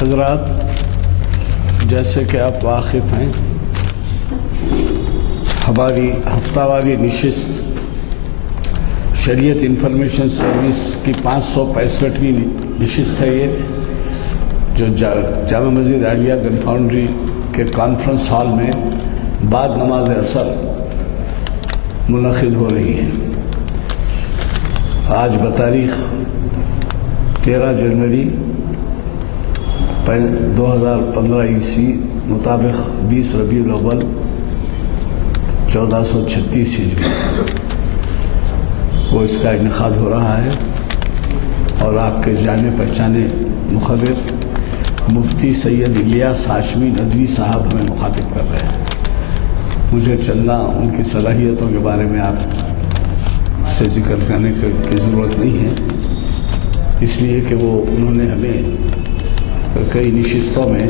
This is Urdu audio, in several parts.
حضرات، جیسے کہ آپ واقف ہیں، ہماری ہفتہ واری نشست شریعت انفارمیشن سروس کی 565ویں نشست ہے یہ، جو جامع مسجد عالیہ گن فاؤنڈری کے کانفرنس ہال میں بعد نماز عصر منعقد ہو رہی ہے۔ آج بتاریخ 13 جنوری 2015 عیسوی مطابق 20 ربیع الاول 1436 ہجری وہ اس کا انعقاد ہو رہا ہے، اور آپ کے جانے پہچانے مقرر مفتی سید الیاس ہاشمی ندوی صاحب ہمیں مخاطب کر رہے ہیں۔ مجھے چندہ ان کی صلاحیتوں کے بارے میں آپ سے ذکر کرنے کی ضرورت نہیں ہے، اس لیے کہ انہوں نے ہمیں کئی نشستوں میں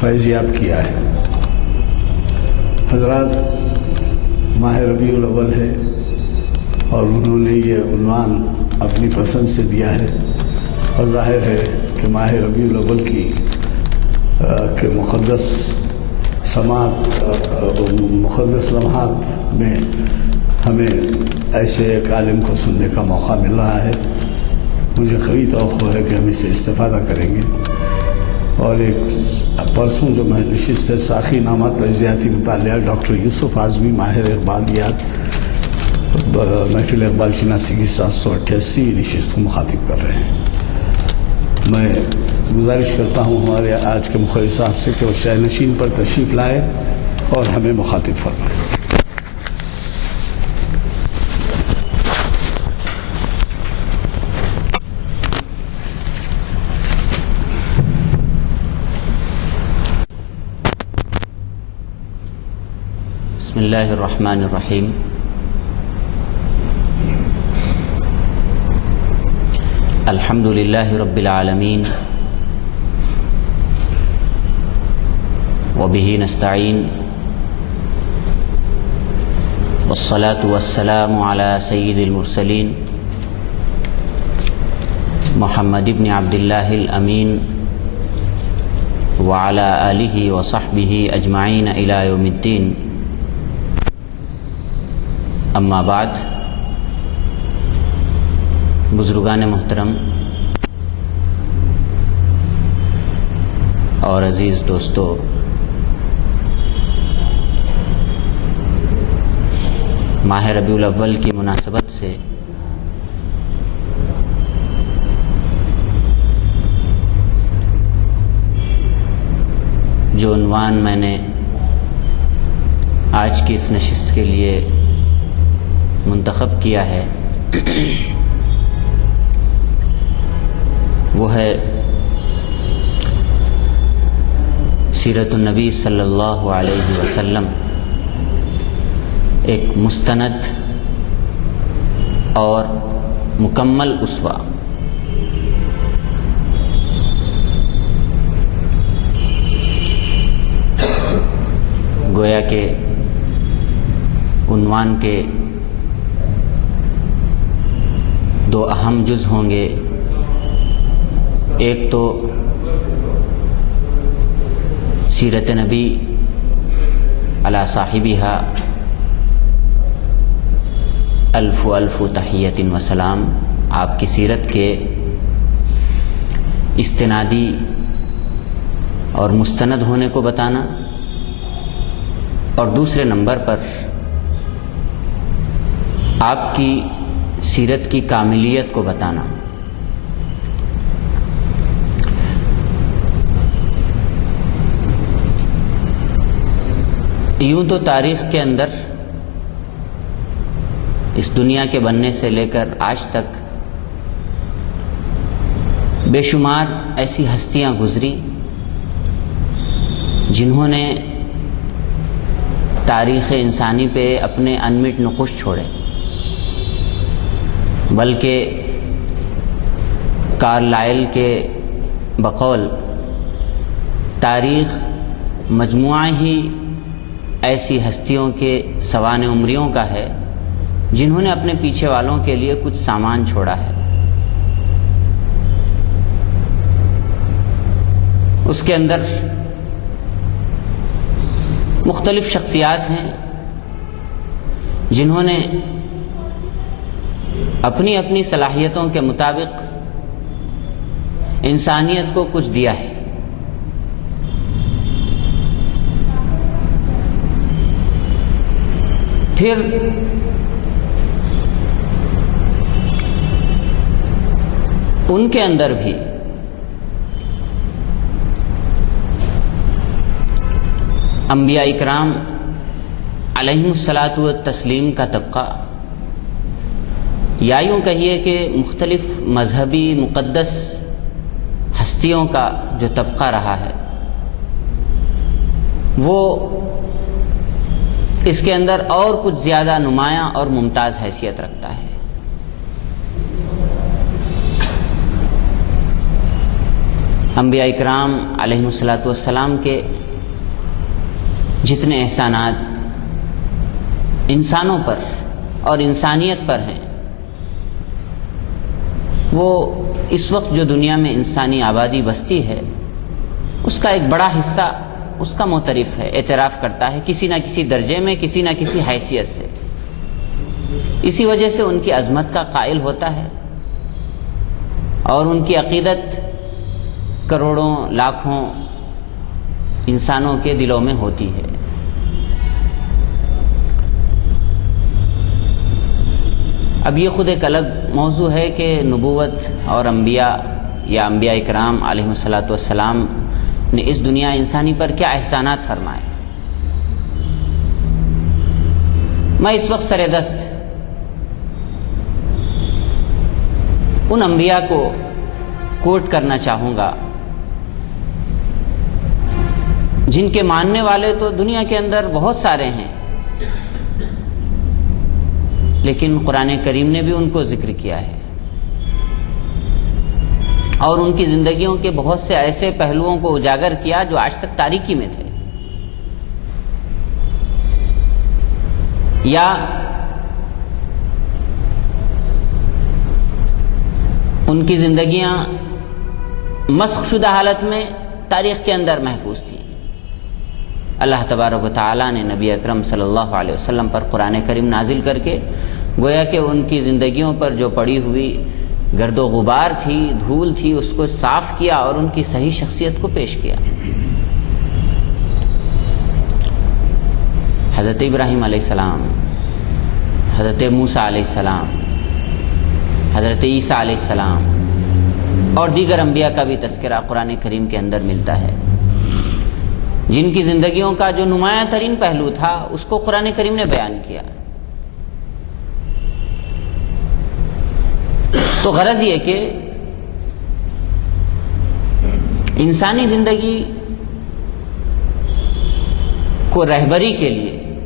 فیض یاب کیا ہے۔ حضرات، ماہ ربیع الاول ہے اور انہوں نے یہ عنوان اپنی پسند سے دیا ہے، اور ظاہر ہے کہ ماہ ربیع الاول کے مقدس سماعت مقدس لمحات میں ہمیں ایسے ایک عالم کو سننے کا موقع مل رہا ہے۔ مجھے قوی توقع ہے کہ ہم اس سے استفادہ کریں گے، اور ایک پرسوں جو نشست ہے ساقی نامہ تجزیاتی مطالعہ ڈاکٹر یوسف اعظمی ماہر اقبالیات محفل اقبال شناسی کی 788 نشست کو مخاطب کر رہے ہیں۔ میں گزارش کرتا ہوں ہمارے آج کے مقرر صاحب سے کہ وہ شاہ نشین پر تشریف لائے اور ہمیں مخاطب فرمائیں۔ بسم اللہ الرحمن الرحیم۔ الحمد للہ رب العالمین، وبہ نستعین، والصلاة والسلام علی سید المرسلین محمد بن عبد اللہ الامین وعلی آلہ وصحبہ اجمعین الی یوم الدین۔ اما بعد، بزرگان محترم اور عزیز دوستو، ماہ ربیع الاول کی مناسبت سے جو عنوان میں نے آج کی اس نشست کے لیے منتخب کیا ہے وہ ہے سیرت النبی صلی اللہ علیہ وسلم، ایک مستند اور مکمل اسوہ۔ گویا کہ عنوان کے دو اہم جز ہوں گے، ایک تو سیرت نبی علی صاحبہا الف الف تحیت و سلام، آپ کی سیرت کے استنادی اور مستند ہونے کو بتانا، اور دوسرے نمبر پر آپ کی سیرت کی کاملیت کو بتانا۔ یوں تو تاریخ کے اندر اس دنیا کے بننے سے لے کر آج تک بے شمار ایسی ہستیاں گزری جنہوں نے تاریخ انسانی پہ اپنے انمٹ نقوش چھوڑے، بلکہ کارلائل کے بقول تاریخ مجموعہ ہی ایسی ہستیوں کے سوانح عمریوں کا ہے جنہوں نے اپنے پیچھے والوں کے لیے کچھ سامان چھوڑا ہے۔ اس کے اندر مختلف شخصیات ہیں جنہوں نے اپنی اپنی صلاحیتوں کے مطابق انسانیت کو کچھ دیا ہے. پھر ان کے اندر بھی انبیاء اکرام علیہم الصلاۃ والتسلیم کا طبقہ، یا یوں کہیے کہ مختلف مذہبی مقدس ہستیوں کا جو طبقہ رہا ہے، وہ اس کے اندر اور کچھ زیادہ نمایاں اور ممتاز حیثیت رکھتا ہے. انبیاء اکرام علیہم الصلاۃ والسلام کے جتنے احسانات انسانوں پر اور انسانیت پر ہیں، وہ اس وقت جو دنیا میں انسانی آبادی بستی ہے اس کا ایک بڑا حصہ اس کا معترف ہے، اعتراف کرتا ہے کسی نہ کسی درجے میں، کسی نہ کسی حیثیت سے. اسی وجہ سے ان کی عظمت کا قائل ہوتا ہے اور ان کی عقیدت کروڑوں لاکھوں انسانوں کے دلوں میں ہوتی ہے. اب یہ خود ایک الگ موضوع ہے کہ نبوت اور انبیاء یا انبیاء اکرام علیہم الصلاۃ والسلام نے اس دنیا انسانی پر کیا احسانات فرمائے. میں اس وقت سر دست ان انبیاء کو کوٹ کرنا چاہوں گا جن کے ماننے والے تو دنیا کے اندر بہت سارے ہیں، لیکن قرآن کریم نے بھی ان کو ذکر کیا ہے اور ان کی زندگیوں کے بہت سے ایسے پہلوؤں کو اجاگر کیا جو آج تک تاریکی میں تھے، یا ان کی زندگیاں مسخ شدہ حالت میں تاریخ کے اندر محفوظ تھیں. اللہ تبارک و تعالیٰ نے نبی اکرم صلی اللہ علیہ وسلم پر قرآن کریم نازل کر کے گویا کہ ان کی زندگیوں پر جو پڑی ہوئی گرد و غبار تھی، دھول تھی، اس کو صاف کیا اور ان کی صحیح شخصیت کو پیش کیا. حضرت ابراہیم علیہ السلام، حضرت موسیٰ علیہ السلام، حضرت عیسیٰ علیہ السلام اور دیگر انبیاء کا بھی تذکرہ قرآن کریم کے اندر ملتا ہے، جن کی زندگیوں کا جو نمایاں ترین پہلو تھا اس کو قرآن کریم نے بیان کیا. تو غرض یہ کہ انسانی زندگی کو رہبری کے لیے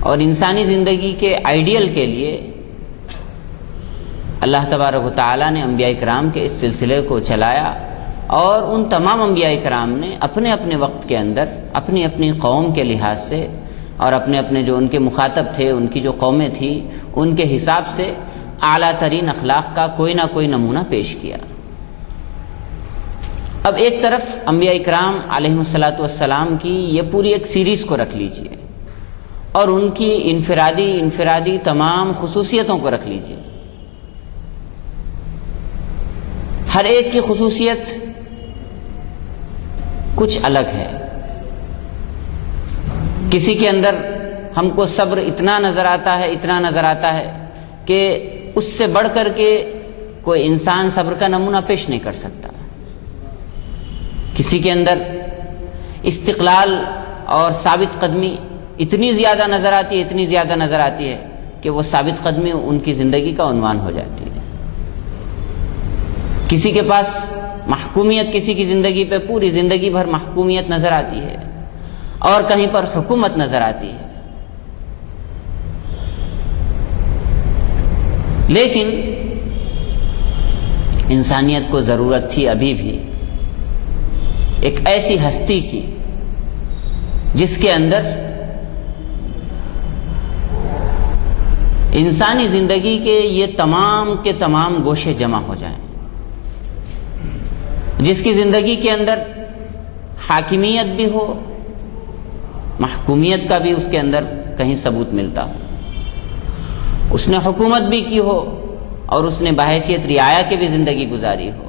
اور انسانی زندگی کے آئیڈیل کے لیے اللہ تبارک و تعالیٰ نے انبیاء کرام کے اس سلسلے کو چلایا، اور ان تمام انبیاء کرام نے اپنے اپنے وقت کے اندر اپنی اپنی قوم کے لحاظ سے اور اپنے اپنے جو ان کے مخاطب تھے، ان کی جو قومیں تھیں، ان کے حساب سے اعلیٰ ترین اخلاق کا کوئی نہ کوئی نمونہ پیش کیا. اب ایک طرف انبیاء کرام علیہم الصلاۃ والسلام کی یہ پوری ایک سیریز کو رکھ لیجئے اور ان کی انفرادی تمام خصوصیتوں کو رکھ لیجئے. ہر ایک کی خصوصیت کچھ الگ ہے. کسی کے اندر ہم کو صبر اتنا نظر آتا ہے کہ اس سے بڑھ کر کے کوئی انسان صبر کا نمونہ پیش نہیں کر سکتا. کسی کے اندر استقلال اور ثابت قدمی اتنی زیادہ نظر آتی ہے کہ وہ ثابت قدمی ان کی زندگی کا عنوان ہو جاتی ہے. کسی کے پاس محکومیت، کسی کی زندگی پہ پوری زندگی بھر محکومیت نظر آتی ہے اور کہیں پر حکومت نظر آتی ہے. لیکن انسانیت کو ضرورت تھی ابھی بھی ایک ایسی ہستی کی جس کے اندر انسانی زندگی کے یہ تمام کے تمام گوشے جمع ہو جائیں. جس کی زندگی کے اندر حاکمیت بھی ہو، محکومیت کا بھی اس کے اندر کہیں ثبوت ملتا ہو، اس نے حکومت بھی کی ہو اور اس نے بحیثیت رعایا کے بھی زندگی گزاری ہو،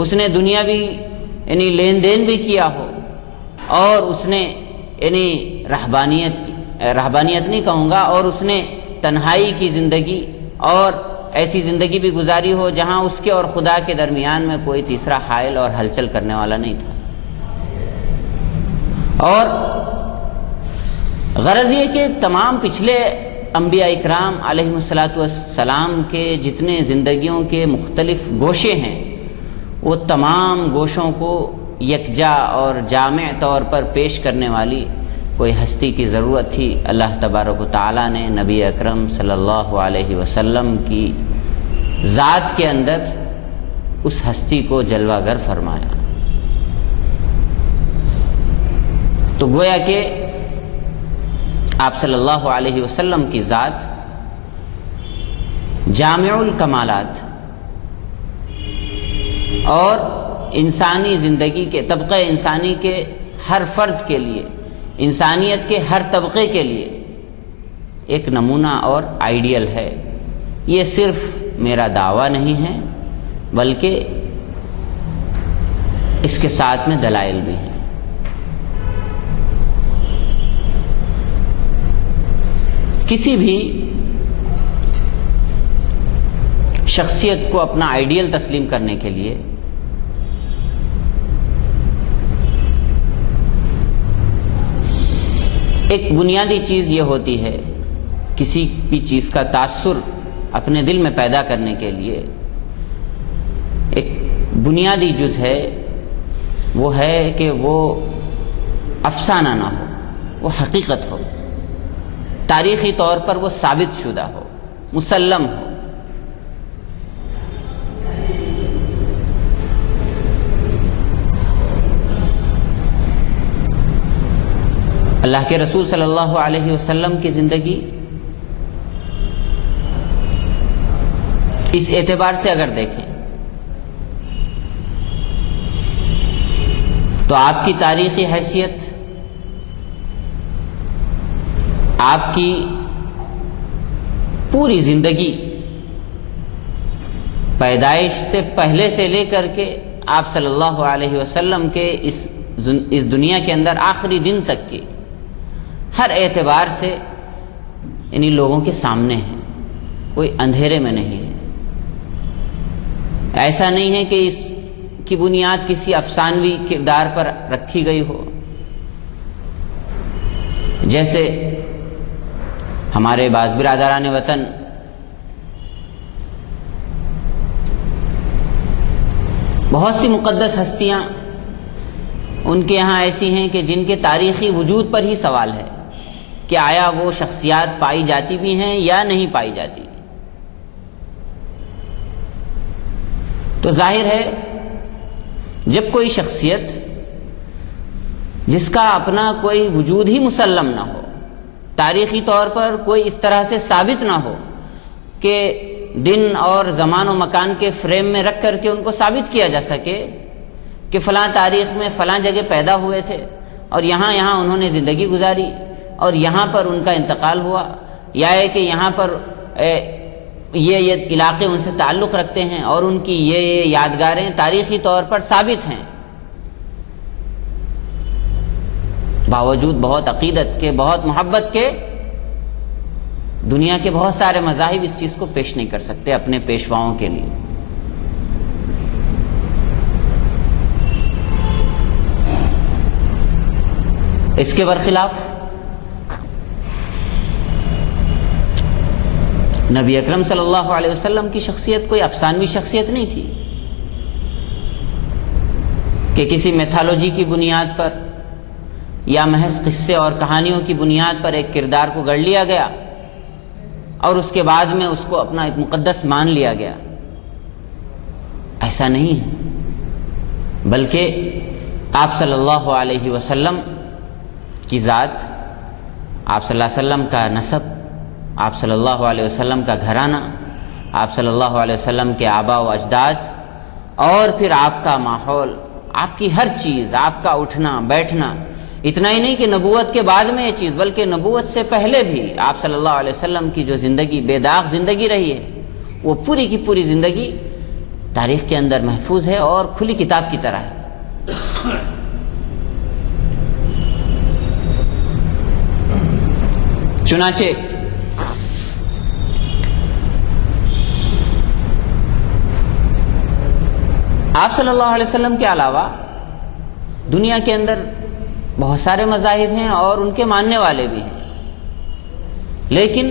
اس نے دنیاوی یعنی لین دین بھی کیا ہو، اور اس نے یعنی رہبانیت نہیں کہوں گا، اور اس نے تنہائی کی زندگی اور ایسی زندگی بھی گزاری ہو جہاں اس کے اور خدا کے درمیان میں کوئی تیسرا حائل اور ہلچل کرنے والا نہیں تھا۔ اور غرض یہ کہ تمام پچھلے انبیاء اکرام علیہم السلام کے جتنے زندگیوں کے مختلف گوشے ہیں، وہ تمام گوشوں کو یکجا اور جامع طور پر پیش کرنے والی کوئی ہستی کی ضرورت تھی۔ اللہ تبارک و تعالیٰ نے نبی اکرم صلی اللہ علیہ وسلم کی ذات کے اندر اس ہستی کو جلوہ گر فرمایا۔ تو گویا کہ آپ صلی اللہ علیہ وسلم کی ذات جامع الکمالات اور انسانی زندگی کے طبقہ انسانی کے ہر فرد کے لیے، انسانیت کے ہر طبقے کے لیے ایک نمونہ اور آئیڈیل ہے۔ یہ صرف میرا دعویٰ نہیں ہے بلکہ اس کے ساتھ میں دلائل بھی ہیں۔ کسی بھی شخصیت کو اپنا آئیڈیل تسلیم کرنے کے لیے ایک بنیادی چیز یہ ہوتی ہے، کسی بھی چیز کا تاثر اپنے دل میں پیدا کرنے کے لیے ایک بنیادی جز ہے، وہ ہے کہ وہ افسانہ نہ ہو، وہ حقیقت ہو، تاریخی طور پر وہ ثابت شدہ ہو، مسلم ہو۔ اللہ کے رسول صلی اللہ علیہ وسلم کی زندگی اس اعتبار سے اگر دیکھیں تو آپ کی تاریخی حیثیت، آپ کی پوری زندگی پیدائش سے پہلے سے لے کر کے آپ صلی اللہ علیہ وسلم کے اس دنیا کے اندر آخری دن تک کی ہر اعتبار سے یعنی لوگوں کے سامنے ہے، کوئی اندھیرے میں نہیں ہے۔ ایسا نہیں ہے کہ اس کی بنیاد کسی افسانوی کردار پر رکھی گئی ہو، جیسے ہمارے بعض برادران وطن بہت سی مقدس ہستیاں ان کے یہاں ایسی ہیں کہ جن کے تاریخی وجود پر ہی سوال ہے کہ آیا وہ شخصیات پائی جاتی بھی ہیں یا نہیں پائی جاتی۔ تو ظاہر ہے جب کوئی شخصیت جس کا اپنا کوئی وجود ہی مسلم نہ ہو، تاریخی طور پر کوئی اس طرح سے ثابت نہ ہو کہ دن اور زمان و مکان کے فریم میں رکھ کر کے ان کو ثابت کیا جا سکے کہ فلاں تاریخ میں فلاں جگہ پیدا ہوئے تھے اور یہاں انہوں نے زندگی گزاری اور یہاں پر ان کا انتقال ہوا، یا ہے کہ یہاں پر یہ علاقے ان سے تعلق رکھتے ہیں اور ان کی یہ یادگاریں تاریخی طور پر ثابت ہیں، باوجود بہت عقیدت کے، بہت محبت کے، دنیا کے بہت سارے مذاہب اس چیز کو پیش نہیں کر سکتے اپنے پیشواؤں کے لیے۔ اس کے برخلاف نبی اکرم صلی اللہ علیہ وسلم کی شخصیت کوئی افسانوی شخصیت نہیں تھی کہ کسی میتھالوجی کی بنیاد پر یا محض قصے اور کہانیوں کی بنیاد پر ایک کردار کو گڑھ لیا گیا اور اس کے بعد میں اس کو اپنا ایک مقدس مان لیا گیا۔ ایسا نہیں ہے، بلکہ آپ صلی اللہ علیہ وسلم کی ذات، آپ صلی اللہ علیہ وسلم کا نسب، آپ صلی اللہ علیہ وسلم کا گھرانہ، آپ صلی اللہ علیہ وسلم کے آباء و اجداد اور پھر آپ کا ماحول، آپ کی ہر چیز، آپ کا اٹھنا بیٹھنا، اتنا ہی نہیں کہ نبوت کے بعد میں یہ چیز، بلکہ نبوت سے پہلے بھی آپ صلی اللہ علیہ وسلم کی جو زندگی بے داغ زندگی رہی ہے، وہ پوری کی پوری زندگی تاریخ کے اندر محفوظ ہے اور کھلی کتاب کی طرح ہے۔ چنانچہ آپ صلی اللہ علیہ وسلم کے علاوہ دنیا کے اندر بہت سارے مذاہب ہیں اور ان کے ماننے والے بھی ہیں، لیکن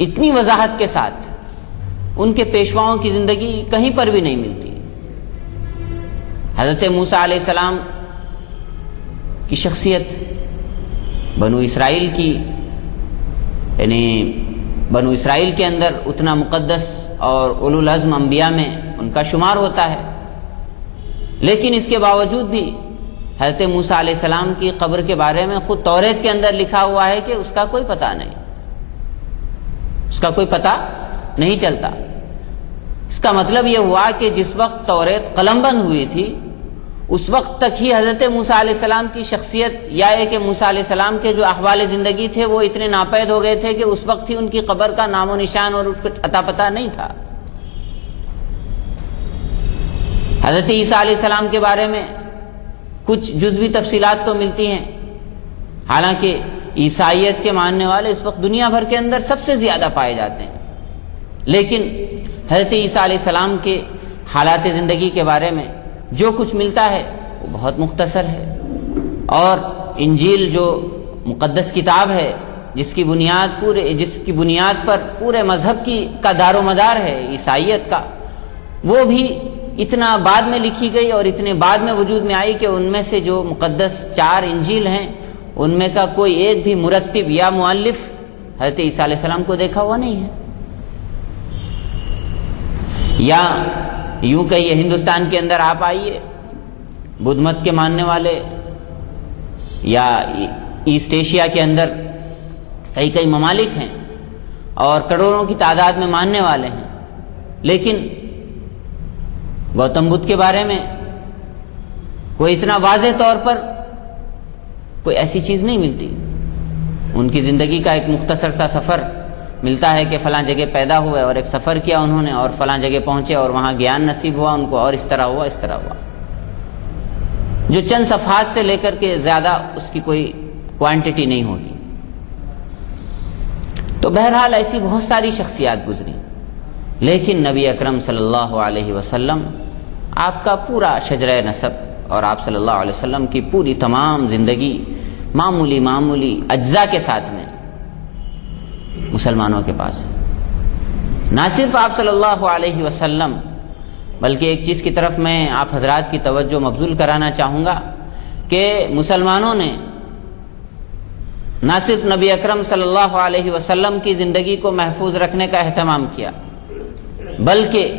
اتنی وضاحت کے ساتھ ان کے پیشواؤں کی زندگی کہیں پر بھی نہیں ملتی۔ حضرت موسیٰ علیہ السلام کی شخصیت بنو اسرائیل کی، یعنی بنو اسرائیل کے اندر اتنا مقدس اور اولو العزم انبیاء میں ان کا شمار ہوتا ہے، لیکن اس کے باوجود بھی حضرت موسیٰ علیہ السلام کی قبر کے بارے میں خود توریت کے اندر لکھا ہوا ہے کہ اس کا کوئی پتہ نہیں، اس کا کوئی پتہ نہیں چلتا۔ اس کا مطلب یہ ہوا کہ جس وقت توریت قلم بند ہوئی تھی اس وقت تک ہی حضرت موسیٰ علیہ السلام کی شخصیت، یا یہ کہ موسیٰ علیہ السلام کے جو احوال زندگی تھے وہ اتنے ناپید ہو گئے تھے کہ اس وقت ہی ان کی قبر کا نام و نشان اور اس کو اتا پتہ نہیں تھا۔ حضرت عیسیٰ علیہ السلام کے بارے میں کچھ جزوی تفصیلات تو ملتی ہیں، حالانکہ عیسائیت کے ماننے والے اس وقت دنیا بھر کے اندر سب سے زیادہ پائے جاتے ہیں، لیکن حضرت عیسیٰ علیہ السلام کے حالات زندگی کے بارے میں جو کچھ ملتا ہے وہ بہت مختصر ہے، اور انجیل جو مقدس کتاب ہے جس کی بنیاد پر پورے مذہب کا دار و مدار ہے عیسائیت کا، وہ بھی اتنا بعد میں لکھی گئی اور اتنے بعد میں وجود میں آئی کہ ان میں سے جو مقدس 4 انجیل ہیں ان میں کا کوئی ایک بھی مرتب یا مؤلف حضرت عیسیٰ علیہ السلام کو دیکھا ہوا نہیں ہے۔ یا یوں کہیے ہندوستان کے اندر آپ آئیے، بدھ مت کے ماننے والے، یا ایسٹ ایشیا کے اندر کئی ممالک ہیں اور کروڑوں کی تعداد میں ماننے والے ہیں، لیکن گوتم بدھ کے بارے میں کوئی اتنا واضح طور پر کوئی ایسی چیز نہیں ملتی۔ ان کی زندگی کا ایک مختصر سا سفر ملتا ہے کہ فلاں جگہ پیدا ہوئے اور ایک سفر کیا انہوں نے اور فلاں جگہ پہنچے اور وہاں گیان نصیب ہوا ان کو، اور اس طرح ہوا، جو چند صفحات سے لے کر کے زیادہ اس کی کوئی کوانٹٹی نہیں ہوگی۔ تو بہرحال ایسی بہت ساری شخصیات گزری، لیکن نبی اکرم صلی اللہ علیہ وسلم، آپ کا پورا شجرہ نسب اور آپ صلی اللہ علیہ وسلم کی پوری تمام زندگی معمولی اجزاء کے ساتھ میں مسلمانوں کے پاس ہے۔ نہ صرف آپ صلی اللہ علیہ وسلم، بلکہ ایک چیز کی طرف میں آپ حضرات کی توجہ مبذول کرانا چاہوں گا کہ مسلمانوں نے نہ صرف نبی اکرم صلی اللہ علیہ وسلم کی زندگی کو محفوظ رکھنے کا اہتمام کیا، بلکہ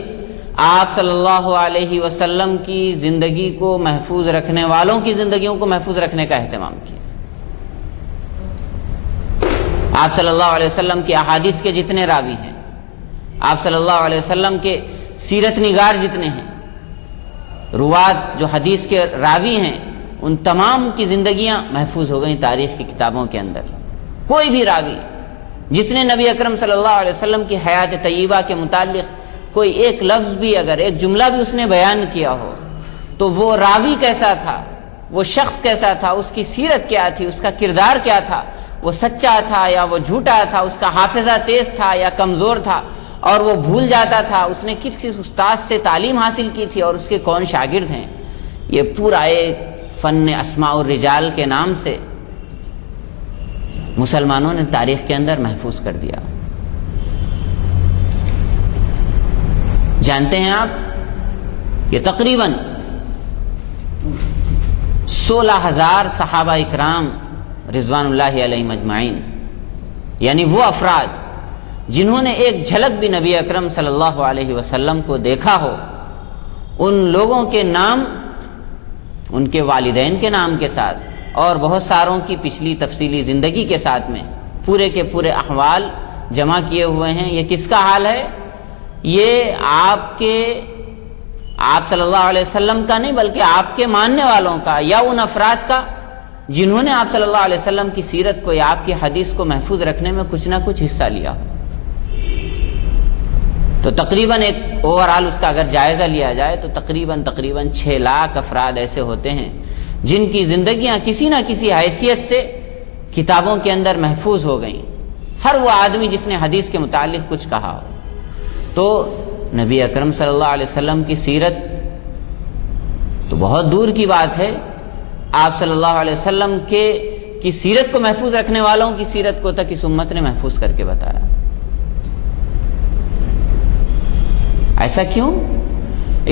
آپ صلی اللہ علیہ وسلم کی زندگی کو محفوظ رکھنے والوں کی زندگیوں کو محفوظ رکھنے کا اہتمام کیا۔ آپ صلی اللہ علیہ وسلم کی احادیث کے جتنے راوی ہیں، آپ صلی اللہ علیہ وسلم کے سیرت نگار جتنے ہیں، روات جو حدیث کے راوی ہیں، ان تمام کی زندگیاں محفوظ ہو گئیں تاریخ کی کتابوں کے اندر۔ کوئی بھی راوی جس نے نبی اکرم صلی اللہ علیہ وسلم کی حیات طیبہ کے متعلق کوئی ایک لفظ بھی، اگر ایک جملہ بھی اس نے بیان کیا ہو، تو وہ راوی کیسا تھا، وہ شخص کیسا تھا، اس کی سیرت کیا تھی، اس کا کردار کیا تھا، وہ سچا تھا یا وہ جھوٹا تھا، اس کا حافظہ تیز تھا یا کمزور تھا اور وہ بھول جاتا تھا، اس نے کس استاد سے تعلیم حاصل کی تھی اور اس کے کون شاگرد ہیں، یہ پورا ایک فن اسماء الرجال کے نام سے مسلمانوں نے تاریخ کے اندر محفوظ کر دیا۔ جانتے ہیں آپ کہ تقریباً 16,000 صحابہ اکرام رضوان اللہ علیہم اجمعین، یعنی وہ افراد جنہوں نے ایک جھلک بھی نبی اکرم صلی اللہ علیہ وسلم کو دیکھا ہو، ان لوگوں کے نام ان کے والدین کے نام کے ساتھ اور بہت ساروں کی پچھلی تفصیلی زندگی کے ساتھ میں پورے کے پورے احوال جمع کیے ہوئے ہیں۔ یہ کس کا حال ہے؟ یہ آپ کے آپ صلی اللہ علیہ وسلم کا نہیں بلکہ آپ کے ماننے والوں کا یا ان افراد کا جنہوں نے آپ صلی اللہ علیہ وسلم کی سیرت کو یا آپ کی حدیث کو محفوظ رکھنے میں کچھ نہ کچھ حصہ لیا ہو۔ تو تقریباً ایک اوورآل اس کا اگر جائزہ لیا جائے تو تقریباً 6 لاکھ افراد ایسے ہوتے ہیں جن کی زندگیاں کسی نہ کسی حیثیت سے کتابوں کے اندر محفوظ ہو گئیں۔ ہر وہ آدمی جس نے حدیث کے متعلق کچھ کہا ہو، تو نبی اکرم صلی اللہ علیہ وسلم کی سیرت تو بہت دور کی بات ہے، آپ صلی اللہ علیہ وسلم کی سیرت کو محفوظ رکھنے والوں کی سیرت کو تک اس امت نے محفوظ کر کے بتایا۔ ایسا کیوں؟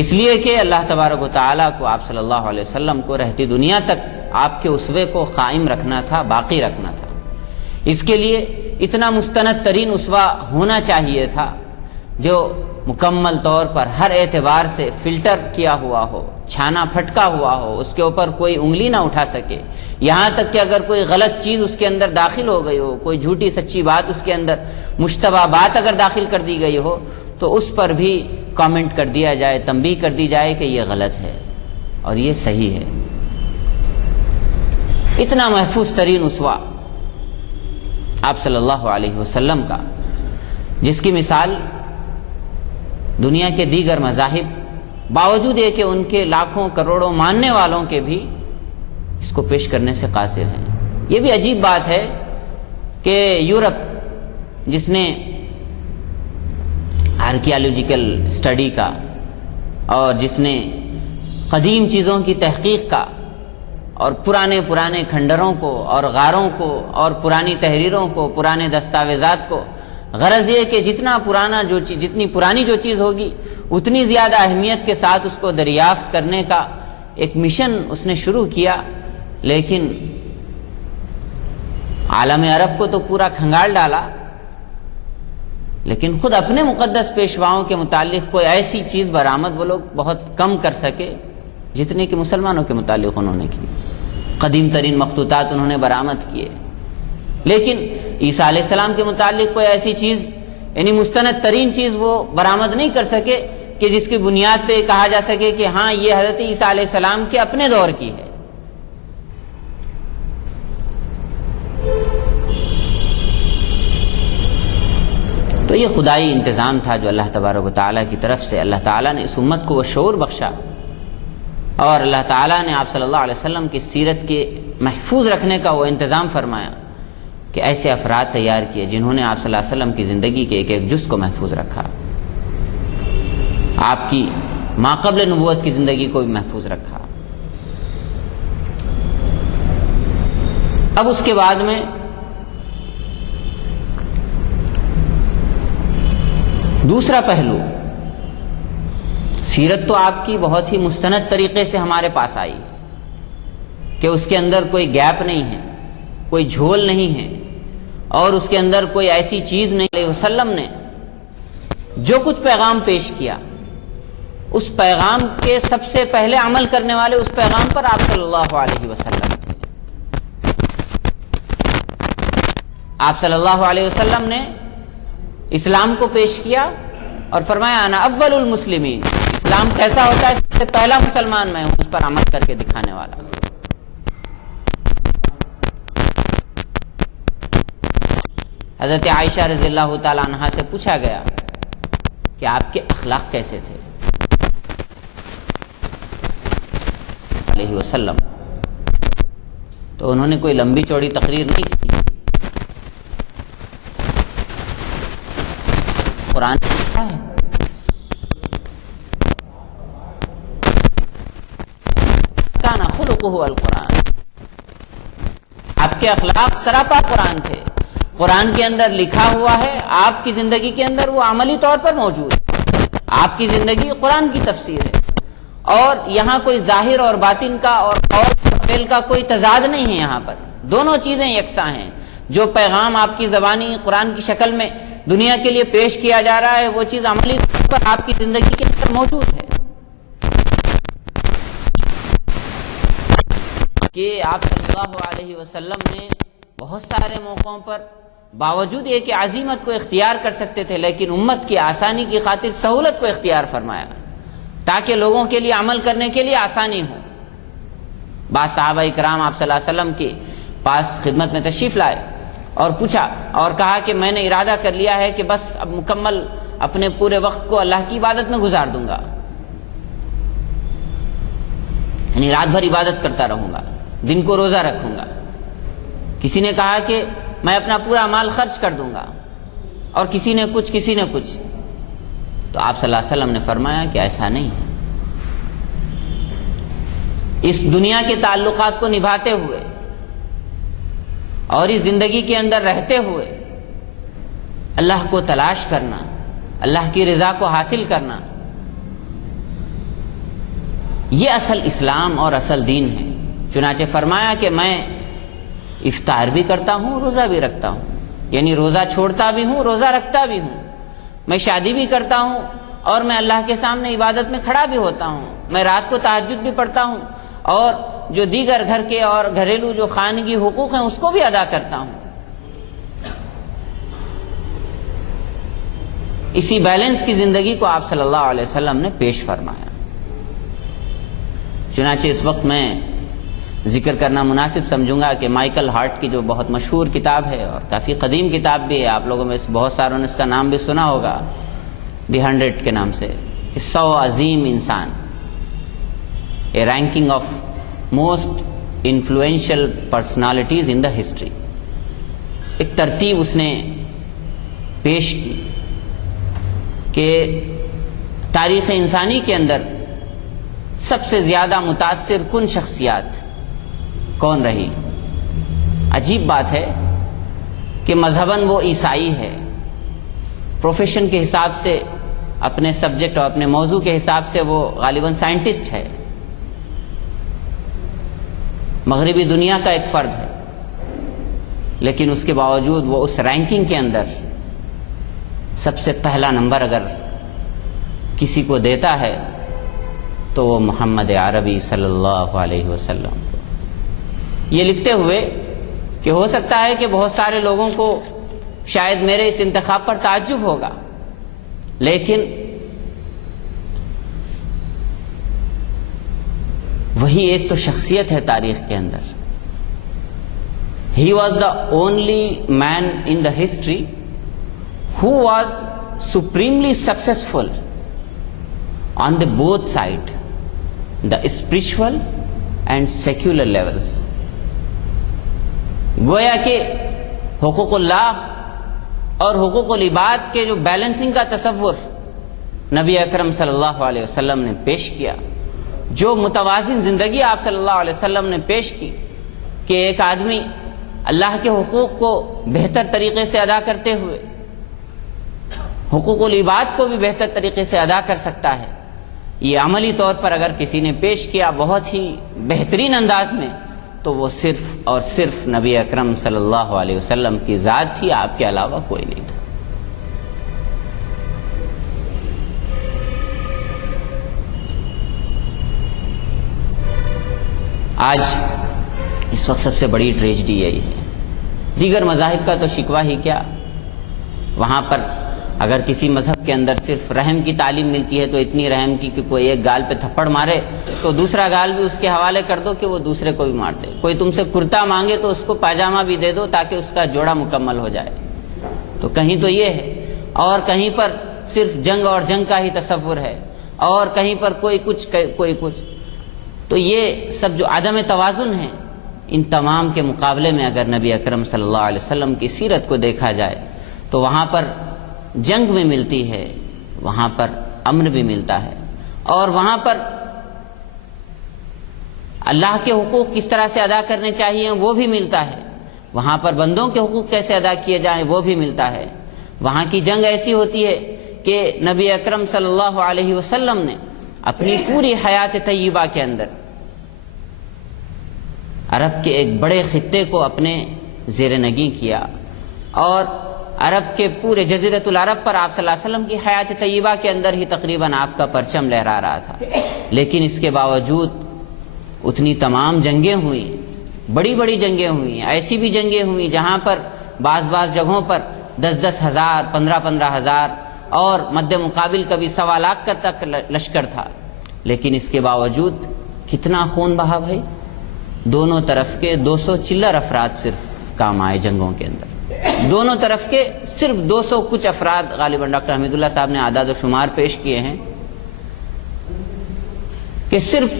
اس لیے کہ اللہ تبارک و تعالیٰ کو آپ صلی اللہ علیہ وسلم کو رہتی دنیا تک آپ کے اسوے کو قائم رکھنا تھا، باقی رکھنا تھا۔ اس کے لیے اتنا مستند ترین اسوہ ہونا چاہیے تھا جو مکمل طور پر ہر اعتبار سے فلٹر کیا ہوا ہو، چھانا پھٹکا ہوا ہو، اس کے اوپر کوئی انگلی نہ اٹھا سکے، یہاں تک کہ اگر کوئی غلط چیز اس کے اندر داخل ہو گئی ہو، کوئی جھوٹی سچی بات اس کے اندر، مشتبہ بات اگر داخل کر دی گئی ہو تو اس پر بھی کامنٹ کر دیا جائے، تنبیہ کر دی جائے کہ یہ غلط ہے اور یہ صحیح ہے۔ اتنا محفوظ ترین اسوہ آپ صلی اللہ علیہ وسلم کا، جس کی مثال دنیا کے دیگر مذاہب باوجود یہ کہ ان کے لاکھوں کروڑوں ماننے والوں کے بھی اس کو پیش کرنے سے قاصر ہیں۔ یہ بھی عجیب بات ہے کہ یورپ جس نے آرکیالوجیکل اسٹڈی کا اور جس نے قدیم چیزوں کی تحقیق کا اور پرانے کھنڈروں کو اور غاروں کو اور پرانی تحریروں کو، پرانے دستاویزات کو، غرض یہ کہ جتنی پرانی جو چیز ہوگی اتنی زیادہ اہمیت کے ساتھ اس کو دریافت کرنے کا ایک مشن اس نے شروع کیا، لیکن عالم عرب کو تو پورا کھنگال ڈالا، لیکن خود اپنے مقدس پیشواؤں کے متعلق کوئی ایسی چیز برآمد وہ لوگ بہت کم کر سکے جتنے کہ مسلمانوں کے متعلق انہوں نے کی۔ قدیم ترین مخطوطات انہوں نے برآمد کیے، لیکن عیسیٰ علیہ السلام کے متعلق کوئی ایسی چیز یعنی مستند ترین چیز وہ برآمد نہیں کر سکے کہ جس کی بنیاد پہ کہا جا سکے کہ ہاں یہ حضرت عیسیٰ علیہ السلام کے اپنے دور کی ہے۔ تو یہ خدائی انتظام تھا جو اللہ تبارک و تعالیٰ کی طرف سے اللہ تعالیٰ نے اس امت کو وہ شعور بخشا، اور اللہ تعالیٰ نے آپ صلی اللہ علیہ وسلم کی سیرت کے محفوظ رکھنے کا وہ انتظام فرمایا کہ ایسے افراد تیار کیے جنہوں نے آپ صلی اللہ علیہ وسلم کی زندگی کے ایک ایک جز کو محفوظ رکھا، آپ کی ماقبل نبوت کی زندگی کو بھی محفوظ رکھا۔ اب اس کے بعد میں دوسرا پہلو، سیرت تو آپ کی بہت ہی مستند طریقے سے ہمارے پاس آئی کہ اس کے اندر کوئی گیپ نہیں ہے، کوئی جھول نہیں ہے، اور اس کے اندر کوئی ایسی چیز نہیں۔ علیہ وسلم نے جو کچھ پیغام پیش کیا، اس پیغام کے سب سے پہلے عمل کرنے والے اس پیغام پر آپ صلی اللہ علیہ وسلم تھے۔ آپ صلی اللہ علیہ وسلم نے اسلام کو پیش کیا اور فرمایا انا اول المسلمین، اسلام کیسا ہوتا ہے اس سے پہلا مسلمان میں ہوں، اس پر عمل کر کے دکھانے والا۔ حضرت عائشہ رضی اللہ تعالی عنہا سے پوچھا گیا کہ آپ کے اخلاق کیسے تھے علیہ وسلم، تو انہوں نے کوئی لمبی چوڑی تقریر نہیں کی، قرآن ہے، کان خلقہ القرآن، آپ کے اخلاق سراپا قرآن تھے، قرآن کے اندر لکھا ہوا ہے، آپ کی زندگی کے اندر وہ عملی طور پر موجود ہے، آپ کی زندگی قرآن کی تفسیر ہے، اور یہاں کوئی ظاہر اور باطن کا اور فعل کا کوئی تضاد نہیں ہے، یہاں پر دونوں چیزیں یکساں ہیں۔ جو پیغام آپ کی زبانی قرآن کی شکل میں دنیا کے لیے پیش کیا جا رہا ہے وہ چیز عملی طور پر آپ کی زندگی کے اندر موجود ہے۔ کہ آپ صلی اللہ علیہ وسلم نے بہت سارے موقعوں پر باوجود یہ کہ عزیمت کو اختیار کر سکتے تھے، لیکن امت کی آسانی کی خاطر سہولت کو اختیار فرمایا، تاکہ لوگوں کے لیے عمل کرنے کے لیے آسانی ہو۔ بعض صحابہ کرام آپ صلی اللہ علیہ وسلم کے پاس خدمت میں تشریف لائے اور پوچھا اور کہا کہ میں نے ارادہ کر لیا ہے کہ بس اب مکمل اپنے پورے وقت کو اللہ کی عبادت میں گزار دوں گا، یعنی رات بھر عبادت کرتا رہوں گا، دن کو روزہ رکھوں گا۔ کسی نے کہا کہ میں اپنا پورا مال خرچ کر دوں گا، اور کسی نے کچھ۔ تو آپ صلی اللہ علیہ وسلم نے فرمایا کہ ایسا نہیں ہے۔ اس دنیا کے تعلقات کو نبھاتے ہوئے اور اس زندگی کے اندر رہتے ہوئے اللہ کو تلاش کرنا، اللہ کی رضا کو حاصل کرنا، یہ اصل اسلام اور اصل دین ہے۔ چنانچہ فرمایا کہ میں افطار بھی کرتا ہوں، روزہ بھی رکھتا ہوں، یعنی روزہ چھوڑتا بھی ہوں، روزہ رکھتا بھی ہوں، میں شادی بھی کرتا ہوں اور میں اللہ کے سامنے عبادت میں کھڑا بھی ہوتا ہوں، میں رات کو تہجد بھی پڑھتا ہوں، اور جو دیگر گھر کے اور گھریلو جو خانگی حقوق ہیں اس کو بھی ادا کرتا ہوں۔ اسی بیلنس کی زندگی کو آپ صلی اللہ علیہ وسلم نے پیش فرمایا۔ چنانچہ اس وقت میں ذکر کرنا مناسب سمجھوں گا کہ مائیکل ہارٹ کی جو بہت مشہور کتاب ہے اور کافی قدیم کتاب بھی ہے، آپ لوگوں میں بہت ساروں نے اس کا نام بھی سنا ہوگا، دی 100 کے نام سے، 100 عظیم انسان، a ranking of most influential personalities in the history. ایک ترتیب اس نے پیش کی کہ تاریخ انسانی کے اندر سب سے زیادہ متاثر کن شخصیات کون رہی۔ عجیب بات ہے کہ مذہباً وہ عیسائی ہے، پروفیشن کے حساب سے، اپنے سبجیکٹ اور اپنے موضوع کے حساب سے وہ غالباً سائنٹسٹ ہے، مغربی دنیا کا ایک فرد ہے، لیکن اس کے باوجود وہ اس رینکنگ کے اندر سب سے پہلا نمبر اگر کسی کو دیتا ہے تو وہ محمد عربی صلی اللہ علیہ وسلم، یہ لکھتے ہوئے کہ ہو سکتا ہے کہ بہت سارے لوگوں کو شاید میرے اس انتخاب پر تعجب ہوگا، لیکن وہی ایک تو شخصیت ہے تاریخ کے اندر۔ He was the only man in the history who was supremely successful on the both side, the spiritual and secular levels۔ گویا کہ حقوق اللہ اور حقوق العباد کے جو بیلنسنگ کا تصور نبی اکرم صلی اللہ علیہ وسلم نے پیش کیا، جو متوازن زندگی آپ صلی اللہ علیہ وسلم نے پیش کی کہ ایک آدمی اللہ کے حقوق کو بہتر طریقے سے ادا کرتے ہوئے حقوق العباد کو بھی بہتر طریقے سے ادا کر سکتا ہے، یہ عملی طور پر اگر کسی نے پیش کیا بہت ہی بہترین انداز میں، تو وہ صرف اور صرف نبی اکرم صلی اللہ علیہ وسلم کی ذات تھی، آپ کے علاوہ کوئی نہیں تھا۔ آج اس وقت سب سے بڑی ٹریجڈی یہی ہے، دیگر مذاہب کا تو شکوہ ہی کیا، وہاں پر اگر کسی مذہب کے اندر صرف رحم کی تعلیم ملتی ہے تو اتنی رحم کی کہ کوئی ایک گال پہ تھپڑ مارے تو دوسرا گال بھی اس کے حوالے کر دو کہ وہ دوسرے کو بھی مار دے، کوئی تم سے کرتا مانگے تو اس کو پاجامہ بھی دے دو تاکہ اس کا جوڑا مکمل ہو جائے۔ تو کہیں تو یہ ہے، اور کہیں پر صرف جنگ اور جنگ کا ہی تصور ہے، اور کہیں پر کوئی کچھ کوئی کچھ۔ تو یہ سب جو عدم توازن ہے، ان تمام کے مقابلے میں اگر نبی اکرم صلی اللہ علیہ وسلم کی سیرت کو دیکھا جائے تو وہاں پر جنگ بھی ملتی ہے، وہاں پر امن بھی ملتا ہے، اور وہاں پر اللہ کے حقوق کس طرح سے ادا کرنے چاہیے وہ بھی ملتا ہے، وہاں پر بندوں کے حقوق کیسے ادا کیے جائیں وہ بھی ملتا ہے۔ وہاں کی جنگ ایسی ہوتی ہے کہ نبی اکرم صلی اللہ علیہ وسلم نے اپنی پوری حیات طیبہ کے اندر عرب کے ایک بڑے خطے کو اپنے زیر نگیں کیا، اور عرب کے پورے جزیرۃ العرب پر آپ صلی اللہ علیہ وسلم کی حیات طیبہ کے اندر ہی تقریباً آپ کا پرچم لہرا رہا تھا، لیکن اس کے باوجود اتنی تمام جنگیں ہوئیں، بڑی بڑی جنگیں ہوئیں، ایسی بھی جنگیں ہوئیں جہاں پر بعض جگہوں پر 10-10 ہزار 15-15 ہزار اور مد مقابل کبھی 1.25 لاکھ کا تک لشکر تھا، لیکن اس کے باوجود کتنا خون بہا بھائی، دونوں طرف کے 200 چلر افراد صرف کام آئے جنگوں کے اندر، دونوں طرف کے صرف 200 کچھ افراد، غالباً ڈاکٹر حمید اللہ صاحب نے اعداد و شمار پیش کیے ہیں کہ صرف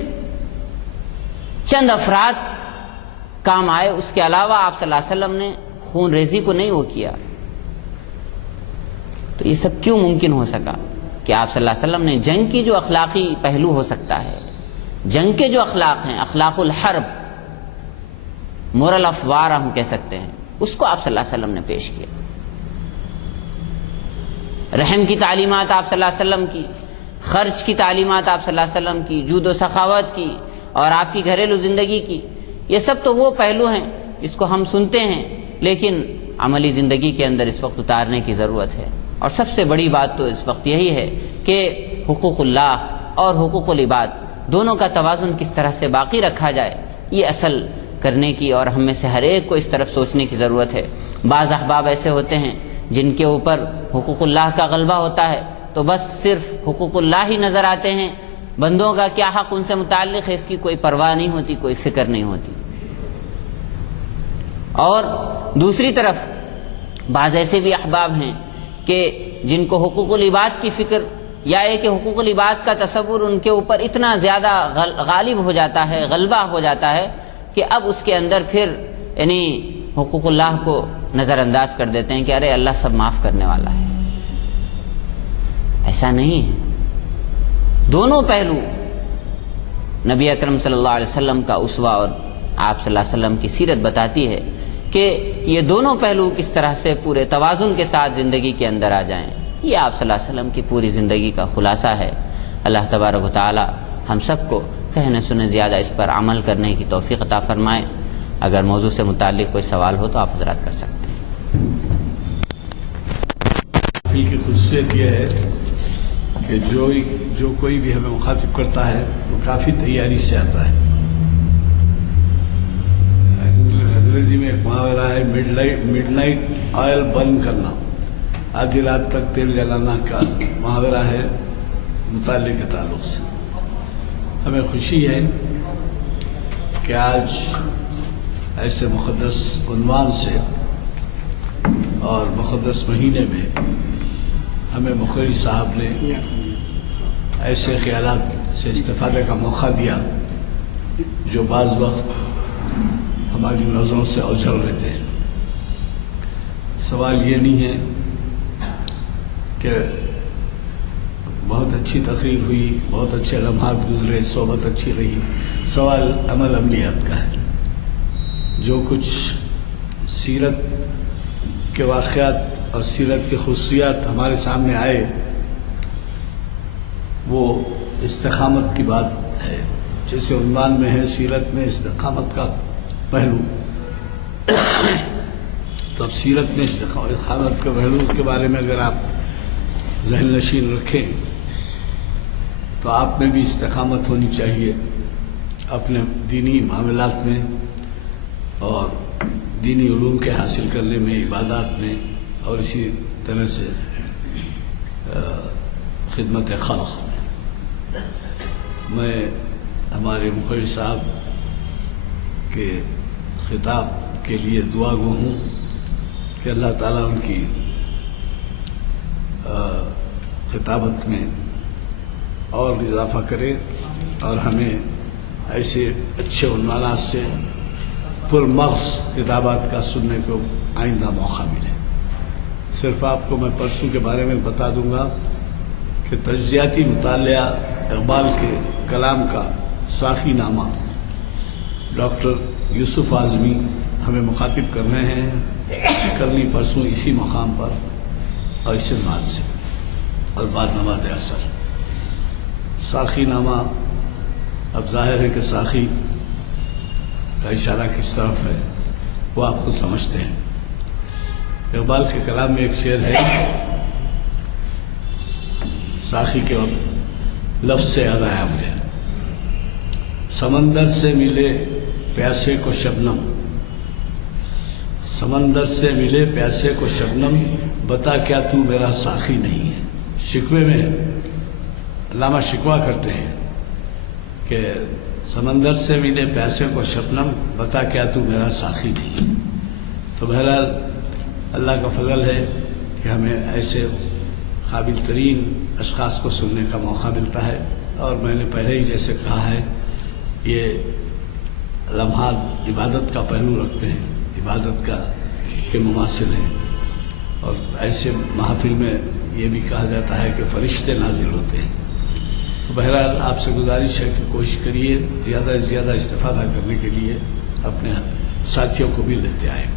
چند افراد کام آئے، اس کے علاوہ آپ صلی اللہ علیہ وسلم نے خون ریزی کو نہیں وہ کیا۔ تو یہ سب کیوں ممکن ہو سکا کہ آپ صلی اللہ علیہ وسلم نے جنگ کی جو اخلاقی پہلو ہو سکتا ہے، جنگ کے جو اخلاق ہیں، اخلاق الحرب، مورل آف وار ہم کہہ سکتے ہیں، اس کو آپ صلی اللہ علیہ وسلم نے پیش کیا۔ رحم کی تعلیمات آپ صلی اللہ علیہ وسلم کی، خرچ کی تعلیمات آپ صلی اللہ علیہ وسلم کی، جود و سخاوت کی، اور آپ کی گھریلو زندگی کی، یہ سب تو وہ پہلو ہیں جس کو ہم سنتے ہیں لیکن عملی زندگی کے اندر اس وقت اتارنے کی ضرورت ہے۔ اور سب سے بڑی بات تو اس وقت یہی ہے کہ حقوق اللہ اور حقوق العباد دونوں کا توازن کس طرح سے باقی رکھا جائے، یہ اصل کرنے کی اور ہم میں سے ہر ایک کو اس طرف سوچنے کی ضرورت ہے۔ بعض احباب ایسے ہوتے ہیں جن کے اوپر حقوق اللہ کا غلبہ ہوتا ہے تو بس صرف حقوق اللہ ہی نظر آتے ہیں، بندوں کا کیا حق ان سے متعلق ہے اس کی کوئی پرواہ نہیں ہوتی، کوئی فکر نہیں ہوتی۔ اور دوسری طرف بعض ایسے بھی احباب ہیں کہ جن کو حقوق العباد کی فکر یا یہ کہ حقوق العباد کا تصور ان کے اوپر اتنا زیادہ غالب ہو جاتا ہے، غلبہ ہو جاتا ہے کہ اب اس کے اندر پھر یعنی حقوق اللہ کو نظر انداز کر دیتے ہیں کہ ارے اللہ سب معاف کرنے والا ہے۔ ایسا نہیں ہے، دونوں پہلو نبی اکرم صلی اللہ علیہ وسلم کا اسوہ اور آپ صلی اللہ علیہ وسلم کی سیرت بتاتی ہے کہ یہ دونوں پہلو کس طرح سے پورے توازن کے ساتھ زندگی کے اندر آ جائیں۔ یہ آپ صلی اللہ علیہ وسلم کی پوری زندگی کا خلاصہ ہے۔ اللہ تبارک و تعالی ہم سب کو کہنے سنے زیادہ اس پر عمل کرنے کی توفیق عطا فرمائے۔ اگر موضوع سے متعلق کوئی سوال ہو تو آپ حضرات کر سکتے ہیں۔ محفل کی خصوصیت یہ ہے کہ جو کوئی بھی ہمیں مخاطب کرتا ہے وہ کافی تیاری سے آتا ہے۔ انگریزی میں ایک محاورہ ہے مڈ نائٹ آئل برن کرنا، آدھی رات تک تیل جلانا کا محاورہ ہے مطالعے کے تعلق سے۔ ہمیں خوشی ہے کہ آج ایسے مقدس عنوان سے اور مقدس مہینے میں ہمیں مخری صاحب نے ایسے خیالات سے استفادے کا موقع دیا جو بعض وقت ہماری نظروں سے اوجھل رہتے ہیں۔ سوال یہ نہیں ہے کہ بہت اچھی تقریر ہوئی، بہت اچھے لمحات گزرے، صحبت اچھی رہی، سوال عمل عملیات کا ہے۔ جو کچھ سیرت کے واقعات اور سیرت کی خصوصیات ہمارے سامنے آئے وہ استقامت کی بات ہے، جیسے عنوان میں ہے سیرت میں استقامت کا پہلو۔ تو اب سیرت میں استقامت کے پہلو کے بارے میں اگر آپ ذہن نشین رکھیں تو آپ میں بھی استقامت ہونی چاہیے اپنے دینی معاملات میں اور دینی علوم کے حاصل کرنے میں، عبادات میں، اور اسی طرح سے خدمت خلق میں۔ میں ہمارے مخرج صاحب کے خطاب کے لیے دعا گو ہوں کہ اللہ تعالیٰ ان کی خطابت میں اور اضافہ کرے اور ہمیں ایسے اچھے عنوانات سے پرمغز خطابات کا سننے کو آئندہ موقع ملے۔ صرف آپ کو میں پرسوں کے بارے میں بتا دوں گا کہ تجزیاتی مطالعہ اقبال کے کلام کا ساخی نامہ ڈاکٹر یوسف اعظمی ہمیں مخاطب کر رہے ہیں کرنی پرسوں اسی مقام پر اور اس عنوان سے اور بعد نماز عصر۔ ساخی نامہ، اب ظاہر ہے کہ ساخی کا اشارہ کس طرف ہے وہ آپ خود سمجھتے ہیں۔ اقبال کے کلام میں ایک شعر ہے، ساخی کے وقت لفظ سے یاد آیا مجھے، سمندر سے ملے پیاسے کو شبنم، سمندر سے ملے پیاسے کو شبنم، بتا کیا تو میرا ساخی نہیں ہے۔ شکوے میں علامہ شکوہ کرتے ہیں کہ سمندر سے ملے پیاسے کو شبنم، بتا کیا تو میرا ساقی نہیں. تو بہرحال اللہ کا فضل ہے کہ ہمیں ایسے قابل ترین اشخاص کو سننے کا موقع ملتا ہے. اور میں نے پہلے ہی جیسے کہا ہے، یہ لمحات عبادت کا پہلو رکھتے ہیں، عبادت کا کے مماثل ہیں. اور ایسے محافل میں یہ بھی کہا جاتا ہے کہ فرشتے نازل ہوتے ہیں. تو بہرحال آپ سے گزارش ہے کہ کوشش کریے زیادہ سے زیادہ استفادہ کرنے کے لیے اپنے ساتھیوں کو بھی لیتے آئیں.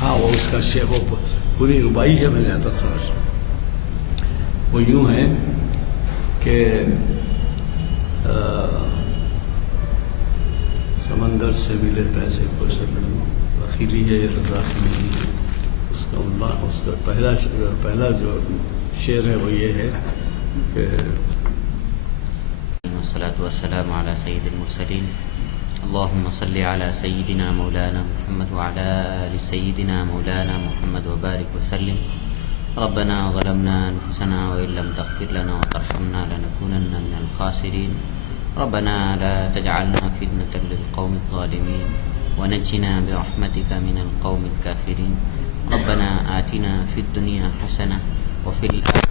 ہاں وہ اس کا شیخ وہ پوری ربائی ہے، میں جاتا سمجھ. وہ یوں ہے کہ سمندر سے ملے پیسے کو شبنم، بخیلی ہے یہ رضاخیلی ہے. اس کا پہلا جو شعر ہے وہ یہ ہے کہ والصلاة والسلام على سيد المرسلين اللهم صل على سيدنا مولانا محمد وعلى آل سيدنا مولانا محمد وبارك وسلم. ربنا ظلمنا أنفسنا وإن لم تغفر لنا وترحمنا لنكونن من الخاسرين. ربنا لا تجعلنا فتنة للقوم الظالمين ونجنا برحمتك من القوم الكافرين. ربنا آتنا في الدنيا حسنة وفي الآخرة